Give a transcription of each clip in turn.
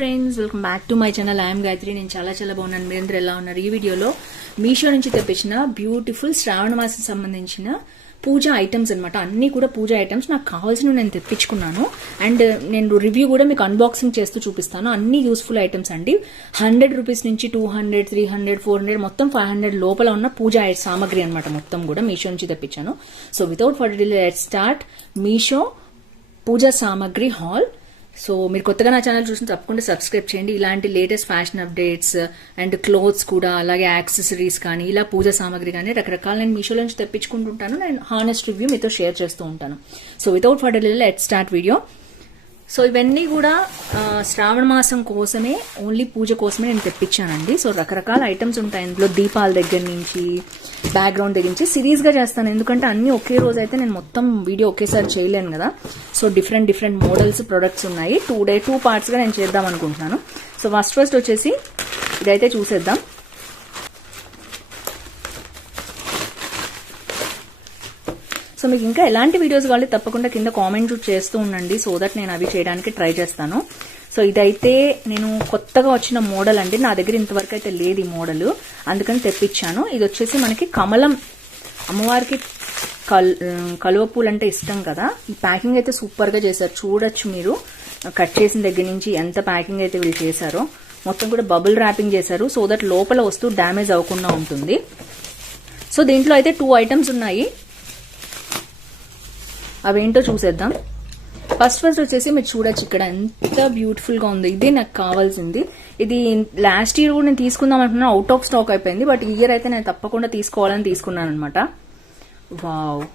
Friends, welcome back to my channel. I'm Gayatri. నేను చాలా బాగున్నాను. మీరందరూ ఎలా ఉన్నారు? ఈ వీడియోలో మీషో నుంచి తెప్పించిన బ్యూటిఫుల్ శ్రావణ మాసం సంబంధించిన పూజా ఐటమ్స్ అనమాట. అన్ని కూడా పూజా ఐటమ్స్ నాకు కావాల్సినవి నేను తెప్పించుకున్నాను. అండ్ నేను రివ్యూ కూడా మీకు అన్బాక్సింగ్ చేస్తూ చూపిస్తాను. అన్ని యూస్ఫుల్ ఐటమ్స్ అండి. 100 రూపీస్ నుంచి 200, 300, 400 మొత్తం 500 లోపల ఉన్న పూజా సామాగ్రి అనమాట. మొత్తం కూడా మీషో నుంచి తెప్పించాను. So without further delay let's start Meesho పూజా సామాగ్రి హాల్. సో మీరు కొత్తగా నా ఛానల్ చూసిన తప్పకుండా సబ్స్క్రైబ్ చేయండి. ఇలాంటి latest fashion updates and clothes కూడా, అలాగే యాక్సెసరీస్ కానీ, ఇలా పూజా సామాగ్రి కానీ రకరకాల నేను మీషోలో నుంచి తెప్పించుకుంటుంటాను. నేను హానెస్ట్ రివ్యూ మీతో షేర్ చేస్తూ ఉంటాను. So without further delay let's start video. So ఇవన్నీ కూడా శ్రావణ మాసం కోసమే, ఓన్లీ పూజ కోసమే నేను తెప్పించానండి. సో రకరకాల ఐటమ్స్ ఉంటాయి ఇందులో. దీపాల దగ్గర నుంచి, బ్యాక్గ్రౌండ్ దగ్గర నుంచి సిరీస్ గా చేస్తాను. ఎందుకంటే అన్ని ఒకే రోజు అయితే నేను మొత్తం వీడియో ఒకేసారి చేయలేను కదా. సో డిఫరెంట్ మోడల్స్, ప్రొడక్ట్స్ ఉన్నాయి. 2 పార్ట్స్ గా నేను చేద్దాం అనుకుంటున్నాను. సో ఫస్ట్ వచ్చేసి ఇదైతే చూసేద్దాం. సో మీకు ఇంకా ఎలాంటి వీడియోస్ కావాలి తప్పకుండా కింద కామెంట్ చేస్తూ ఉండండి. సో దట్ నేను అవి చేయడానికి ట్రై చేస్తాను. సో ఇదైతే నేను కొత్తగా వచ్చిన మోడల్ అండి. నా దగ్గర ఇంతవరకు అయితే లేదు ఈ మోడల్, అందుకని తెప్పించాను. ఇది వచ్చేసి మనకి కమలం, అమ్మవారికి కలువ పూలు అంటే ఇష్టం కదా. ఈ ప్యాకింగ్ అయితే సూపర్ గా చేశారు. చూడొచ్చు మీరు, కట్ చేసిన దగ్గర నుంచి ఎంత ప్యాకింగ్ అయితే వీళ్ళు చేశారో. మొత్తం కూడా బబుల్ ర్యాపింగ్ చేశారు. సో దట్ లోపల వస్తువు డ్యామేజ్ అవ్వకుండా ఉంటుంది. సో దీంట్లో అయితే 2 ఐటమ్స్ ఉన్నాయి. అవేంటో చూసేద్దాం. ఫస్ట్ వచ్చేసి మీరు చూడొచ్చు ఇక్కడ ఎంత బ్యూటిఫుల్ గా ఉంది. ఇదే నాకు కావాల్సింది. ఇది లాస్ట్ ఇయర్ కూడా నేను తీసుకుందాం అనుకున్నాను, అవుట్ ఆఫ్ స్టాక్ అయిపోయింది. బట్ ఈ ఇయర్ అయితే నేను తప్పకుండా తీసుకోవాలని తీసుకున్నాను అనమాట. వావ్,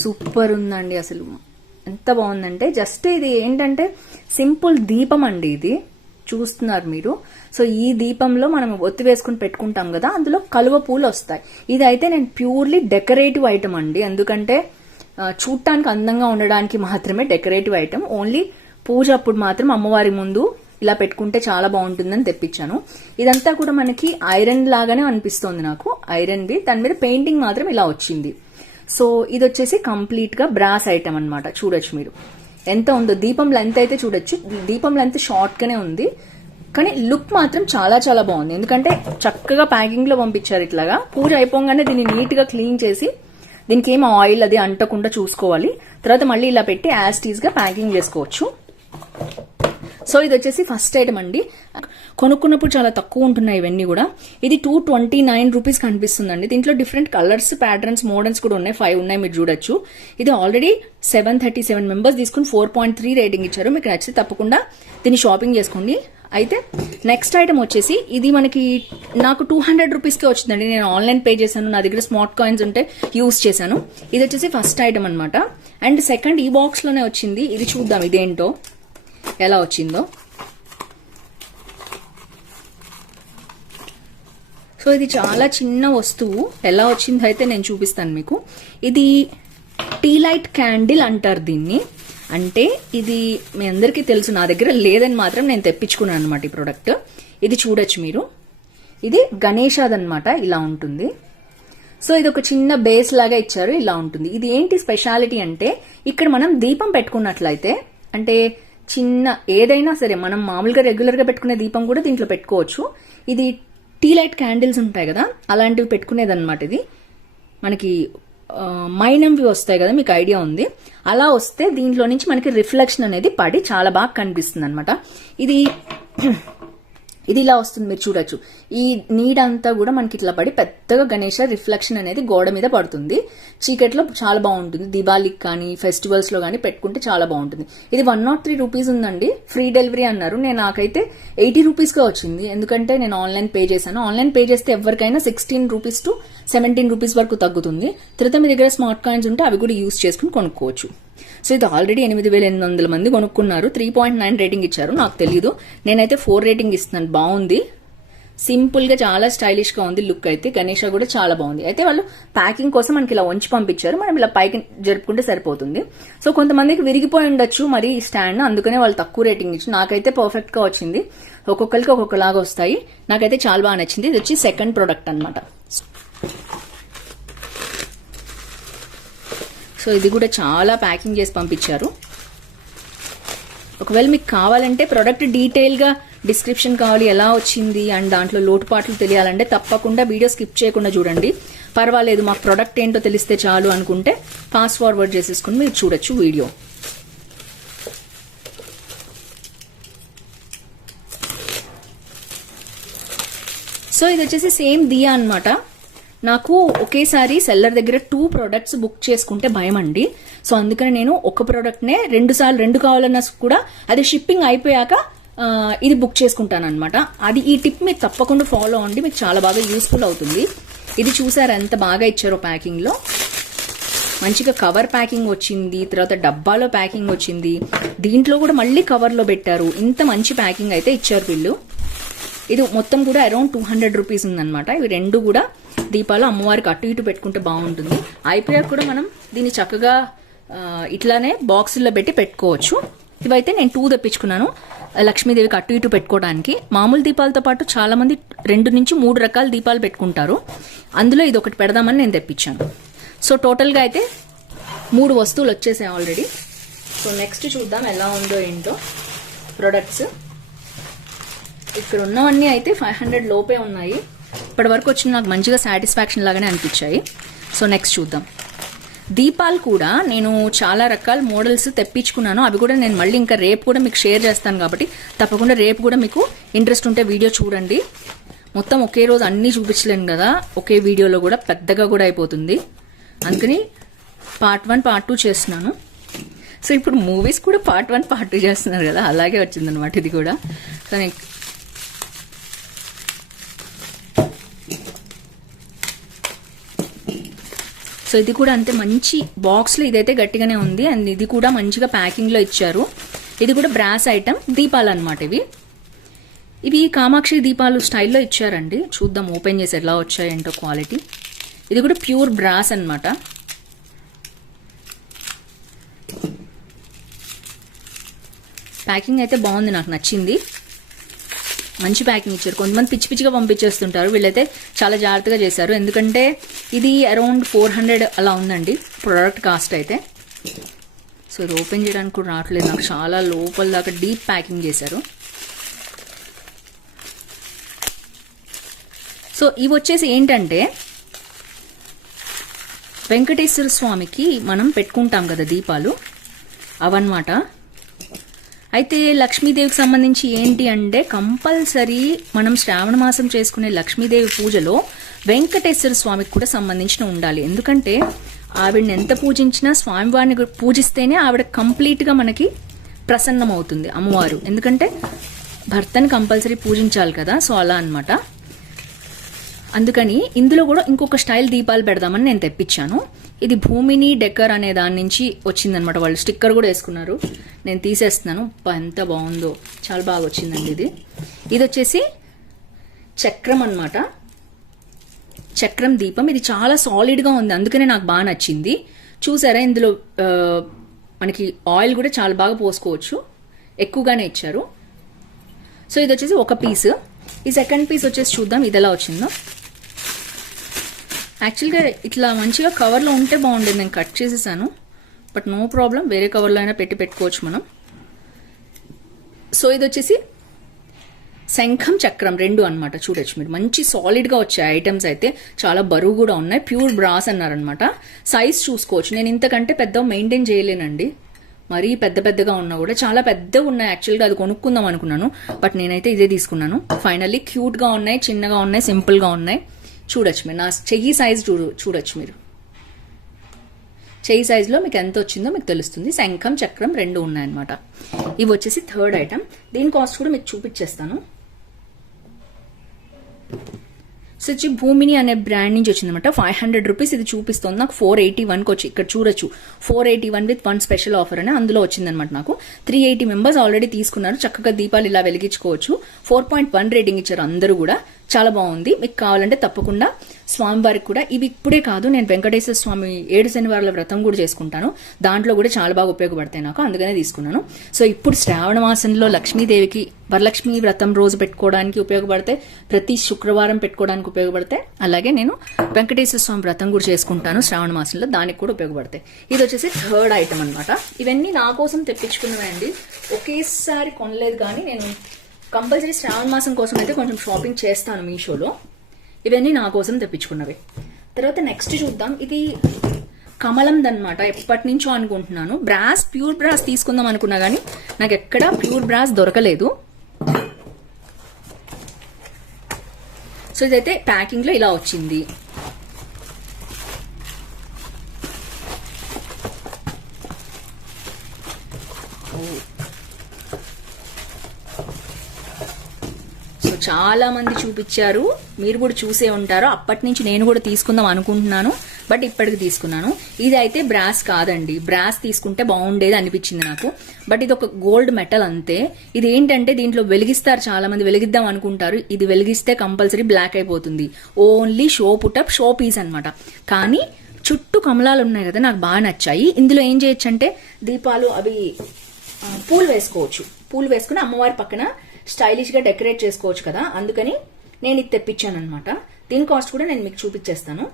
సూపర్ ఉందండి. అసలు ఎంత బాగుందంటే, జస్ట్ ఇది ఏంటంటే సింపుల్ దీపం అండి. ఇది చూస్తున్నారు మీరు. సో ఈ దీపంలో మనం ఒత్తి వేసుకుని పెట్టుకుంటాం కదా, అందులో కలువ పూలు వస్తాయి. ఇది అయితే నేను ప్యూర్లీ డెకరేటివ్ ఐటమ్ అండి. ఎందుకంటే చూడటానికి అందంగా ఉండడానికి మాత్రమే డెకరేటివ్ ఐటమ్. ఓన్లీ పూజ అప్పుడు మాత్రం అమ్మవారి ముందు ఇలా పెట్టుకుంటే చాలా బాగుంటుందని తెప్పించాను. ఇదంతా కూడా మనకి ఐరన్ లాగానే అనిపిస్తోంది నాకు, ఐరన్ ది. దాని మీద పెయింటింగ్ మాత్రం ఇలా వచ్చింది. సో ఇది వచ్చేసి కంప్లీట్ గా బ్రాస్ ఐటమ్ అనమాట. చూడొచ్చు మీరు ఎంత ఉందో. దీపం లెంత్ అయితే చూడొచ్చు. దీపం లెంత్ షార్ట్ గానే ఉంది, కానీ లుక్ మాత్రం చాలా బాగుంది. ఎందుకంటే చక్కగా ప్యాకింగ్ లో పంపించారు. ఇట్లాగా పూజ అయిపోగానే దీన్ని నీట్ గా క్లీన్ చేసి, దీనికి ఏం ఆయిల్ అది అంటకుండా చూసుకోవాలి. తర్వాత మళ్ళీ ఇలా పెట్టి యాజ్ టీజ్ గా ప్యాకింగ్ చేసుకోవచ్చు. సో ఇది వచ్చేసి ఫస్ట్ ఐటమ్ అండి. కొనుక్కున్నప్పుడు చాలా తక్కువ ఉంటున్నాయి ఇవన్నీ కూడా. ఇది 229 రూపీస్ కనిపిస్తుందండి. దీంట్లో డిఫరెంట్ కలర్స్, ప్యాటర్న్స్, మోడల్స్ కూడా ఉన్నాయి. 5 ఉన్నాయి, మీరు చూడొచ్చు. ఇది ఆల్రెడీ 737 మెంబర్స్ తీసుకుని 4.3 రేటింగ్ ఇచ్చారు. మీకు నచ్చితే తప్పకుండా దీన్ని షాపింగ్ చేసుకోండి. అయితే నెక్స్ట్ ఐటమ్ వచ్చేసి ఇది నాకు 200 రూపీస్కే వచ్చిందండి. నేను ఆన్లైన్ పే చేశాను. నా దగ్గర స్మార్ట్ కాయిన్స్ ఉంటే యూజ్ చేశాను. ఇది వచ్చేసి ఫస్ట్ ఐటమ్ అనమాట. అండ్ సెకండ్ ఈ బాక్స్ లోనే వచ్చింది. ఇది చూద్దాం ఇదేంటో, ఎలా వచ్చిందో. సో ఇది చాలా చిన్న వస్తువు. ఎలా వచ్చిందో అయితే నేను చూపిస్తాను మీకు. ఇది టీ లైట్ క్యాండిల్ అంటారు దీన్ని. అంటే ఇది మీ అందరికీ తెలుసు, నా దగ్గర లేదని మాత్రం నేను తెప్పించుకున్నాను అనమాట ఈ ప్రోడక్ట్. ఇది చూడొచ్చు మీరు. ఇది గణేశాదనమాట. ఇలా ఉంటుంది. సో ఇది ఒక చిన్న బేస్ లాగా ఇచ్చారు. ఇలా ఉంటుంది. ఇది ఏంటి స్పెషాలిటీ అంటే, ఇక్కడ మనం దీపం పెట్టుకున్నట్లయితే, అంటే చిన్న ఏదైనా సరే మనం మామూలుగా రెగ్యులర్ గా పెట్టుకునే దీపం కూడా దీంట్లో పెట్టుకోవచ్చు. ఇది టీ లైట్ క్యాండిల్స్ ఉంటాయి కదా, అలాంటివి పెట్టుకునేది అనమాట. ఇది మనకి మైనంవి వస్తాయి కదా, మీకు ఐడియా ఉంది. అలా వస్తే దీంట్లో నుంచి మనకి రిఫ్లెక్షన్ అనేది పడి చాలా బాగా కనిపిస్తుంది అనమాట. ఇది ఇలా వస్తుంది, మీరు చూడొచ్చు. ఈ నీడంతా కూడా మనకి ఇట్లా పడి పెద్దగా గణేష రిఫ్లెక్షన్ అనేది గోడ మీద పడుతుంది. చీకట్లో చాలా బాగుంటుంది. దివాళీకి కానీ, ఫెస్టివల్స్ లో కానీ పెట్టుకుంటే చాలా బాగుంటుంది. ఇది 103 రూపీస్ ఉందండి. ఫ్రీ డెలివరీ అన్నారు. నాకైతే 80 రూపీస్ గా వచ్చింది. ఎందుకంటే నేను ఆన్లైన్ పే చేశాను. ఆన్లైన్ పే చేస్తే ఎవరికైనా 16 రూపీస్ టు 17 రూపీస్ వరకు తగ్గుతుంది. తర్వాత మీ దగ్గర స్మార్ట్ కాయిన్స్ ఉంటే అవి కూడా యూజ్ చేసుకుని కొనుక్కోవచ్చు. సో ఇది ఆల్రెడీ 8800 మంది కొనుక్కున్నారు. 3.9 రేటింగ్ ఇచ్చారు. నాకు తెలీదు, నేనైతే 4 రేటింగ్ ఇస్తున్నాను. బాగుంది, సింపుల్ గా చాలా స్టైలిష్ గా ఉంది. లుక్ అయితే గణేష కూడా చాలా బాగుంది. అయితే వాళ్ళు ప్యాకింగ్ కోసం మనకి ఇలా వంచి పంపించారు. మనం ఇలా పైకి జరుపుకుంటే సరిపోతుంది. సో కొంతమందికి విరిగిపోయి ఉండొచ్చు మరి ఈ స్టాండ్, అందుకనే వాళ్ళు తక్కువ రేటింగ్ ఇచ్చి. నాకైతే పర్ఫెక్ట్ గా వచ్చింది. ఒక్కొక్కరికి ఒక్కొక్కలాగా వస్తాయి. నాకైతే చాలా బాగా నచ్చింది. ఇది వచ్చి సెకండ్ ప్రోడక్ట్ అనమాట. సో ఇది కూడా చాలా ప్యాకింగ్ చేసి పంపించారు. ఒకవేళ మీకు కావాలంటే ప్రొడక్ట్ డీటెయిల్గా డిస్క్రిప్షన్ కావాలి, ఎలా వచ్చింది అండ్ దాంట్లో లోటుపాట్లు తెలియాలంటే తప్పకుండా వీడియో స్కిప్ చేయకుండా చూడండి. పర్వాలేదు మాకు ప్రొడక్ట్ ఏంటో తెలిస్తే చాలు అనుకుంటే ఫాస్ట్ ఫార్వర్డ్ చేసేసుకుని మీరు చూడొచ్చు వీడియో. సో ఇది వచ్చేసి సేమ్ దియా అన్నమాట. నాకు ఒకేసారి సెల్లర్ దగ్గర 2 ప్రొడక్ట్స్ బుక్ చేసుకుంటే భయం అండి. సో అందుకని నేను ఒక ప్రోడక్ట్నే 2 సార్లు 2 కావాలన్నా కూడా అది షిప్పింగ్ అయిపోయాక ఇది బుక్ చేసుకుంటాను అనమాట. అది ఈ టిప్ మీరు తప్పకుండా ఫాలో అవ్వండి, మీకు చాలా బాగా యూస్ఫుల్ అవుతుంది. ఇది చూసారు ఎంత బాగా ఇచ్చారో ప్యాకింగ్ లో. మంచిగా కవర్ ప్యాకింగ్ వచ్చింది, తర్వాత డబ్బాలో ప్యాకింగ్ వచ్చింది, దీంట్లో కూడా మళ్ళీ కవర్ లో పెట్టారు. ఇంత మంచి ప్యాకింగ్ అయితే ఇచ్చారు వీళ్ళు. ఇది మొత్తం కూడా అరౌండ్ 200 రూపీస్ ఉందన్నమాట. ఇవి 2 కూడా దీపాలు అమ్మవారికి అటు ఇటు పెట్టుకుంటే బాగుంటుంది. అయిపోయాక కూడా మనం దీన్ని చక్కగా ఇట్లానే బాక్సుల్లో పెట్టి పెట్టుకోవచ్చు. ఇవైతే నేను 2 తెప్పించుకున్నాను లక్ష్మీదేవికి అటు ఇటు పెట్టుకోవడానికి. మామూలు దీపాలతో పాటు చాలా మంది 2 నుంచి 3 రకాల దీపాలు పెట్టుకుంటారు. అందులో ఇది ఒకటి పెడదామని నేను తెప్పించాను. సో టోటల్గా అయితే 3 వస్తువులు వచ్చేసాయి ఆల్రెడీ. సో నెక్స్ట్ చూద్దాం ఎలా ఉందో ఏంటో ప్రొడక్ట్స్. ఇక్కడ ఉన్నవన్నీ అయితే 500 లోపే ఉన్నాయి. ఇప్పటి వరకు వచ్చిన నాకు మంచిగా సాటిస్ఫాక్షన్ లాగానే అనిపించాయి. సో నెక్స్ట్ చూద్దాం. దీపాలు కూడా నేను చాలా రకాల మోడల్స్ తెప్పించుకున్నాను. అవి కూడా నేను మళ్ళీ ఇంకా రేపు కూడా మీకు షేర్ చేస్తాను కాబట్టి తప్పకుండా రేపు కూడా మీకు ఇంట్రెస్ట్ ఉంటే వీడియో చూడండి. మొత్తం ఒకే రోజు అన్నీ చూపించలేను కదా, ఒకే వీడియోలో కూడా పెద్దగా కూడా అయిపోతుంది. అందుకని పార్ట్ 1 పార్ట్ 2 చేస్తున్నాను. సో ఇప్పుడు మూవీస్ కూడా పార్ట్ 1 పార్ట్ 2 చేస్తున్నారు కదా, అలాగే వచ్చిందనమాట ఇది కూడా. సో సో ఇది కూడా అంతే మంచి బాక్స్లో, ఇదైతే గట్టిగానే ఉంది అండ్ ఇది కూడా మంచిగా ప్యాకింగ్లో ఇచ్చారు. ఇది కూడా బ్రాస్ ఐటమ్ దీపాలు అనమాట. ఇవి కామాక్షి దీపాలు స్టైల్లో ఇచ్చారండి. చూద్దాం ఓపెన్ చేసి ఎలా వచ్చాయంటో క్వాలిటీ. ఇది కూడా ప్యూర్ బ్రాస్ అనమాట. ప్యాకింగ్ అయితే బాగుంది, నాకు నచ్చింది. మంచి ప్యాకింగ్ ఇచ్చారు. కొంతమంది పిచ్చి పిచ్చిగా పంపించేస్తుంటారు, వీళ్ళైతే చాలా జాగ్రత్తగా చేశారు. ఎందుకంటే ఇది అరౌండ్ 400 అలా ఉందండి ప్రోడక్ట్ కాస్ట్ అయితే. సో ఇది ఓపెన్ చేయడానికి కూడా రావట్లేదు నాకు, చాలా లోపల దాకా డీప్ ప్యాకింగ్ చేశారు. సో ఇవి వచ్చేసి ఏంటంటే వెంకటేశ్వర స్వామికి మనం పెట్టుకుంటాం కదా దీపాలు, అవన్నమాట. అయితే లక్ష్మీదేవికి సంబంధించి ఏంటి అంటే కంపల్సరీ మనం శ్రావణ మాసం చేసుకునే లక్ష్మీదేవి పూజలో వెంకటేశ్వర స్వామికి కూడా సంబంధించిన ఉండాలి. ఎందుకంటే ఆవిడని ఎంత పూజించినా స్వామివారిని పూజిస్తేనే ఆవిడ కంప్లీట్గా మనకి ప్రసన్నం అవుతుంది అమ్మవారు. ఎందుకంటే భర్తని కంపల్సరీ పూజించాలి కదా, సో అలా అనమాట. అందుకని ఇందులో కూడా ఇంకొక స్టైల్ దీపాలు పెడదామని నేను తెప్పించాను. ఇది భూమిని డెకర్ అనే దాని నుంచి వచ్చిందనమాట. వాళ్ళు స్టిక్కర్ కూడా వేసుకున్నారు. నేను తీసేస్తున్నాను. ఎంత బాగుందో, చాలా బాగా వచ్చిందండి ఇది. ఇది వచ్చేసి చక్రం అనమాట, చక్రం దీపం. ఇది చాలా సాలిడ్గా ఉంది, అందుకనే నాకు బాగా నచ్చింది. చూసారా ఇందులో మనకి ఆయిల్ కూడా చాలా బాగా పోసుకోవచ్చు, ఎక్కువగానే ఇచ్చారు. సో ఇది వచ్చేసి ఒక పీస్. ఈ సెకండ్ పీస్ వచ్చేసి చూద్దాం ఇది ఎలా వచ్చిందో. యాక్చువల్గా ఇట్లా మంచిగా కవర్లో ఉంటే బాగుండేది, నేను కట్ చేసేసాను. బట్ నో ప్రాబ్లం, వేరే కవర్లో అయినా పెట్టుకోవచ్చు మనం. సో ఇది వచ్చేసి శంఖం చక్రం 2 అనమాట. చూడొచ్చు మీరు, మంచి సాలిడ్గా వచ్చాయి ఐటమ్స్ అయితే, చాలా బరువు కూడా ఉన్నాయి. ప్యూర్ బ్రాస్ అన్నారనమాట. సైజ్ చూసుకోవచ్చు. నేను ఇంతకంటే పెద్ద మెయింటైన్ చేయలేనండి, మరీ పెద్దగా ఉన్నా కూడా. చాలా పెద్దగా ఉన్నాయి యాక్చువల్గా, అది కొనుక్కుందాం అనుకున్నాను బట్ నేనైతే ఇదే తీసుకున్నాను. ఫైనల్లీ క్యూట్గా ఉన్నాయి, చిన్నగా ఉన్నాయి, సింపుల్గా ఉన్నాయి. చూడొచ్చు మీరు, నా చెయ్యి సైజ్ చూడొచ్చు మీరు. చెయ్యి సైజులో మీకు ఎంత వచ్చిందో మీకు తెలుస్తుంది. శంఖం చక్రం 2 ఉన్నాయన్నమాట. ఇవి వచ్చేసి థర్డ్ ఐటమ్. దీని కాస్ట్ కూడా మీకు చూపించేస్తాను. సో వచ్చి భూమిని అనే బ్రాండ్ నుంచి వచ్చిందనమాట. 500 రూపీస్ ఇది చూపిస్తుంది నాకు. 481కి వచ్చి ఇక్కడ చూడొచ్చు 481 విత్ 1 స్పెషల్ ఆఫర్ అని అందులో వచ్చిందనమాట. నాకు 380 మెంబర్స్ ఆల్రెడీ తీసుకున్నారు. చక్కగా దీపాలు ఇలా వెలిగించుకోవచ్చు. 4.1 రేటింగ్ ఇచ్చారు అందరూ కూడా. చాలా బాగుంది. మీకు కావాలంటే తప్పకుండా స్వామివారికి కూడా, ఇవి ఇప్పుడే కాదు, నేను వెంకటేశ్వర స్వామి 7 శనివారాల వ్రతం కూడా చేసుకుంటాను, దాంట్లో కూడా చాలా బాగా ఉపయోగపడతాయి నాకు, అందుకనే తీసుకున్నాను. సో ఇప్పుడు శ్రావణ మాసంలో లక్ష్మీదేవికి వరలక్ష్మి వ్రతం రోజు పెట్టుకోవడానికి ఉపయోగపడతాయి, ప్రతి శుక్రవారం పెట్టుకోవడానికి ఉపయోగపడతాయి. అలాగే నేను వెంకటేశ్వర స్వామి వ్రతం కూడా చేసుకుంటాను శ్రావణ మాసంలో, దానికి కూడా ఉపయోగపడతాయి. ఇది వచ్చేసి థర్డ్ ఐటమ్ అనమాట. ఇవన్నీ నా కోసం తెప్పించుకున్నవే అండి, ఒకేసారి కొనలేదు, కానీ నేను కంపల్సరీ శ్రావణ మాసం కోసం అయితే కొంచెం షాపింగ్ చేస్తాను మీషోలో. ఇవన్నీ నా కోసం తెప్పించుకున్నవి. తర్వాత నెక్స్ట్ చూద్దాం. ఇది కమలందనమాట, ఎప్పటి నుంచో అనుకుంటున్నాను. బ్రాస్, ప్యూర్ బ్రాస్ తీసుకుందాం అనుకున్నా కానీ నాకు ఎక్కడ ప్యూర్ బ్రాస్ దొరకలేదు. సో ఇదైతే ప్యాకింగ్ లో ఇలా వచ్చింది. చాలా మంది చూపించారు, మీరు కూడా చూసే ఉంటారు. అప్పటి నుంచి నేను కూడా తీసుకుందాం అనుకుంటున్నాను, బట్ ఇప్పటికి తీసుకున్నాను. ఇది అయితే బ్రాస్ కాదండి, బ్రాస్ తీసుకుంటే బాగుండేది అనిపించింది నాకు, బట్ ఇది ఒక గోల్డ్ మెటల్ అంతే. ఇది ఏంటంటే దీంట్లో వెలిగిస్తారు, చాలా మంది వెలిగిద్దాం అనుకుంటారు, ఇది వెలిగిస్తే కంపల్సరీ బ్లాక్ అయిపోతుంది. Only show put up, show piece అనమాట. కానీ చుట్టూ కమలాలు ఉన్నాయి కదా, నాకు బాగా నచ్చాయి. ఇందులో ఏం చేయొచ్చు అంటే దీపాలు అవి పూలు వేసుకోవచ్చు, పూలు వేసుకుని అమ్మవారి పక్కన స్టైలిష్ గా డెకరేట్ చేసుకోవచ్చు కదా, అందుకని నేను ఇది తెప్పించాను అనమాట. దీని కాస్ట్ కూడా నేను మీకు చూపించేస్తాను.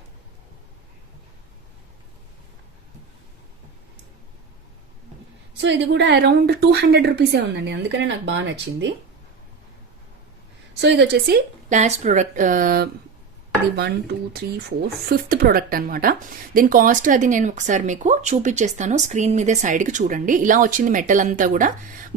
సో ఇది కూడా అరౌండ్ 200 రూపీసే ఉందండి, అందుకనే నాకు బాగా నచ్చింది. సో ఇది వచ్చేసి లాస్ట్ ప్రోడక్ట్, ఇది 1 2 3 4 5th ప్రోడక్ట్ అనమాట. దీని కాస్ట్ అది నేను ఒకసారి మీకు చూపించేస్తాను, స్క్రీన్ మీదే సైడ్ కి చూడండి. ఇలా వచ్చింది మెటల్ అంతా కూడా,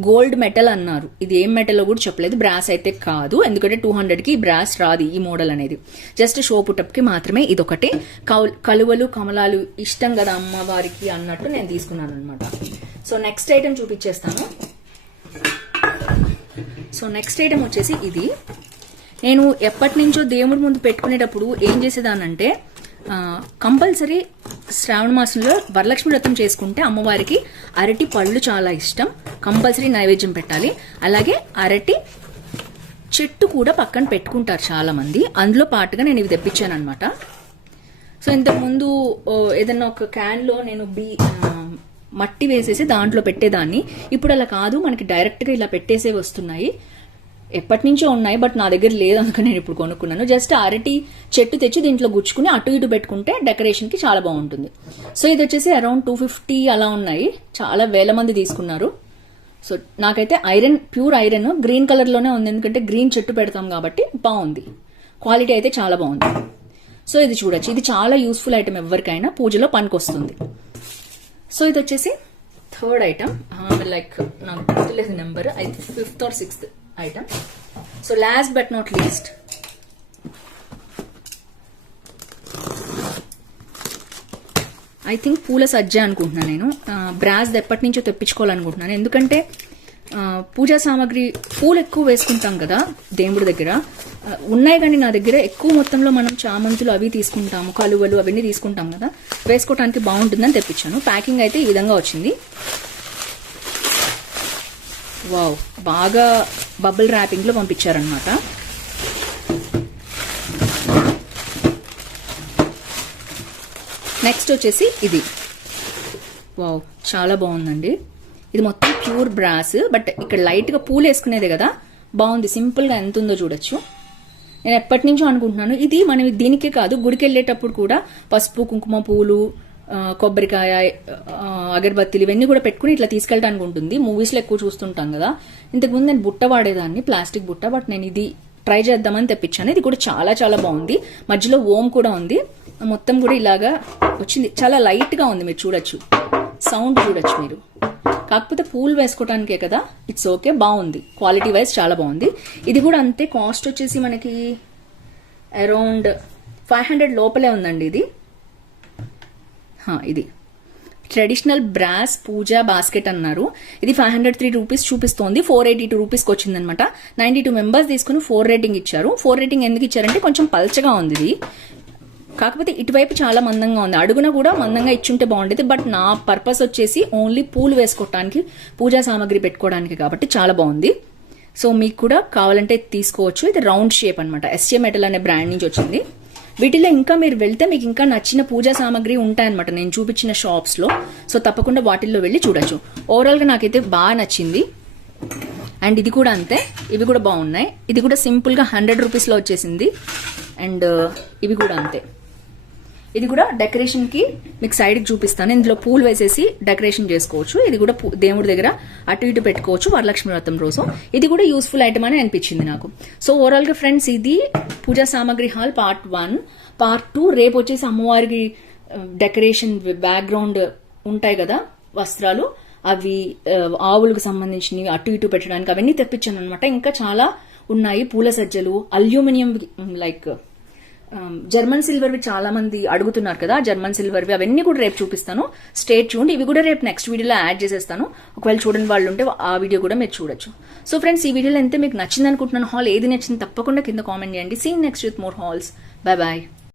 గోల్డ్ మెటల్ అన్నారు, ఇది ఏం మెటల్ కూడా చెప్పలేదు, బ్రాస్ అయితే కాదు, ఎందుకంటే 200 కి బ్రాస్ రాదు ఈ మోడల్ అనేది, జస్ట్ షో పుటప్ కి మాత్రమే. ఇదొకటి కలువలు కమలాలు ఇష్టం కదా అమ్మవారికి అన్నట్టు నేను తీసుకున్నాను అనమాట. సో నెక్స్ట్ ఐటమ్ చూపించేస్తాను. సో నెక్స్ట్ ఐటమ్ వచ్చేసి ఇది. నేను ఎప్పటి నుంచో దేవుడి ముందు పెట్టుకునేటప్పుడు ఏం చేసేదానంటే, కంపల్సరీ శ్రావణ మాసంలో వరలక్ష్మి వ్రతం చేసుకుంటే అమ్మవారికి అరటి పళ్ళు చాలా ఇష్టం, కంపల్సరీ నైవేద్యం పెట్టాలి. అలాగే అరటి చెట్టు కూడా పక్కన పెట్టుకుంటారు చాలా మంది, అందులో పాటుగా నేను ఇవి తెప్పించాను అనమాట. సో ఇంతకుముందు ఏదన్నా ఒక క్యాన్ లో నేను మట్టి వేసేసి దాంట్లో పెట్టేదాన్ని, ఇప్పుడు అలా కాదు, మనకి డైరెక్ట్ గా ఇలా పెట్టేసే వస్తున్నాయి. ఎప్పటి నుంచో ఉన్నాయి, బట్ నా దగ్గర లేదు, అందుకని నేను ఇప్పుడు కొనుక్కున్నాను. జస్ట్ అరటి చెట్టు తెచ్చి దీంట్లో గుచ్చుకుని అటు ఇటు పెట్టుకుంటే డెకరేషన్ కి చాలా బాగుంటుంది. సో ఇది వచ్చేసి అరౌండ్ 250 అలా ఉన్నాయి, చాలా వేల మంది తీసుకున్నారు. సో నాకైతే iron, pure iron green colour లోనే ఉంది, ఎందుకంటే గ్రీన్ చెట్టు పెడతాం కాబట్టి బాగుంది, క్వాలిటీ అయితే చాలా బాగుంది. సో ఇది చూడొచ్చు, ఇది చాలా యూస్ఫుల్ ఐటమ్, ఎవరికైనా పూజలో పనికొస్తుంది. సో ఇది వచ్చేసి థర్డ్ ఐటమ్, లైక్ నాకు గుర్తులేదు నెంబర్, అయితే 5th or 6th item. So last but not least, I think పూల సజ్జ అనుకుంటున్నాను నేను. బ్రాస్ ఎప్పటి నుంచో తెప్పించుకోవాలనుకుంటున్నాను, ఎందుకంటే పూజా సామాగ్రి పూలు ఎక్కువ వేసుకుంటాం కదా దేవుడి దగ్గర, ఉన్నాయి కానీ నా దగ్గర ఎక్కువ మొత్తంలో మనం చామంతులు అవి తీసుకుంటాము, కలువలు అవన్నీ తీసుకుంటాం కదా, వేసుకోవడానికి బాగుంటుందని తెప్పించాను. ప్యాకింగ్ అయితే ఈ విధంగా వచ్చింది. వావ్, బాగా బబుల్ ర్యాపింగ్ లో పంపించారనమాట. నెక్స్ట్ వచ్చేసి ఇది, వావ్ చాలా బాగుందండి. ఇది మొత్తం ప్యూర్ బ్రాస్, బట్ ఇక్కడ లైట్ గా పూలు వేసుకునేదే కదా, బాగుంది, సింపుల్ గా ఎంత ఉందో చూడొచ్చు. నేను ఎప్పటి నుంచో అనుకుంటున్నాను, ఇది మనం దీనికే కాదు, గుడికి వెళ్ళేటప్పుడు కూడా పసుపు కుంకుమ పూలు, కొబ్బరికాయ, అగరబత్తిలు ఇవన్నీ కూడా పెట్టుకుని ఇట్లా తీసుకెళ్ళడానికి ఉంటుంది. మూవీస్ లో ఎక్కువ చూస్తుంటాం కదా. ఇంతకుముందు నేను బుట్ట వాడేదాన్ని, ప్లాస్టిక్ బుట్ట, బట్ నేను ఇది ట్రై చేద్దామని తెప్పించాను. ఇది కూడా చాలా చాలా బాగుంది, మధ్యలో ఓం కూడా ఉంది, మొత్తం కూడా ఇలాగా వచ్చింది, చాలా లైట్ గా ఉంది, మీరు చూడొచ్చు, సౌండ్ చూడొచ్చు మీరు. కాకపోతే పూలు వేసుకోవటానికే కదా, ఇట్స్ ఓకే, బాగుంది, క్వాలిటీ వైజ్ చాలా బాగుంది. ఇది కూడా అంతే, కాస్ట్ వచ్చేసి మనకి అరౌండ్ 500 లోపలే ఉందండి. ఇది ట్రెడిషనల్ బ్రాస్ పూజా బాస్కెట్ అన్నారు. ఇది 503 రూపీస్ చూపిస్తోంది, 482 రూపీస్కి వచ్చిందనమాట. 92 మెంబర్స్ తీసుకుని 4 రేటింగ్ ఇచ్చారు. 4 రేటింగ్ ఎందుకు ఇచ్చారంటే కొంచెం పల్చగా ఉంది ఇది, కాకపోతే ఇటువైపు చాలా మందంగా ఉంది, అడుగున కూడా మందంగా ఇచ్చుంటే బాగుండేది. బట్ నా పర్పస్ వచ్చేసి ఓన్లీ పూలు వేసుకోవటానికి, పూజా సామాగ్రి పెట్టుకోవడానికి కాబట్టి చాలా బాగుంది. సో మీకు కూడా కావాలంటే తీసుకోవచ్చు. ఇది రౌండ్ షేప్ అనమాట. ఎస్ఏ మెటల్ అనే బ్రాండ్ నుంచి వచ్చింది. వీటిలో ఇంకా మీరు వెళ్తే మీకు ఇంకా నచ్చిన పూజా సామాగ్రి ఉంటాయన్నమాట నేను చూపించిన షాప్స్ లో. సో తప్పకుండా వాటిల్లో వెళ్ళి చూడొచ్చు. ఓవరాల్ గా నాకైతే బాగా నచ్చింది. అండ్ ఇది కూడా అంతే, ఇవి కూడా బాగున్నాయి. ఇది కూడా సింపుల్ గా 100 రూపీస్ లో వచ్చేసింది. అండ్ ఇవి కూడా అంతే. ఇది కూడా డెకరేషన్ కి మీకు సైడ్ కి చూపిస్తాను. ఇందులో పూలు వేసేసి డెకరేషన్ చేసుకోవచ్చు. ఇది కూడా దేవుడి దగ్గర అటు ఇటు పెట్టుకోవచ్చు వరలక్ష్మి వ్రతం రోజు. ఇది కూడా యూస్ఫుల్ ఐటమ్ అని అనిపించింది నాకు. సో ఓవరాల్ గా ఫ్రెండ్స్, ఇది పూజా సామాగ్రి హాల్ పార్ట్ 1. పార్ట్ 2 రేపు వచ్చేసి అమ్మవారికి డెకరేషన్ బ్యాక్గ్రౌండ్ ఉంటాయి కదా వస్త్రాలు, అవి ఆవులకు సంబంధించినవి అటు ఇటు పెట్టడానికి అవన్నీ తెప్పించాను అనమాట. ఇంకా చాలా ఉన్నాయి. పూల సజ్జలు, అల్యూమినియం లైక్ జర్మన్ సిల్వర్వి చాలా మంది అడుగుతున్నారు కదా, జర్మన్ సిల్వర్వి అవన్నీ కూడా రేపు చూపిస్తాను. స్టేట్ చూడండి. ఇవి కూడా రేపు నెక్స్ట్ వీడియోలో యాడ్ చేసేస్తాను. ఒకవేళ చూడని వాళ్ళు ఉంటే ఆ వీడియో కూడా మీరు చూడొచ్చు. సో ఫ్రెండ్స్, ఈ వీడియోలో ఎంత మీకు నచ్చింది అనుకుంటున్నాను. హాల్ ఏది నచ్చింది తప్పకుండా కింద కామెంట్ చేయండి. See next with more halls. Bye bye.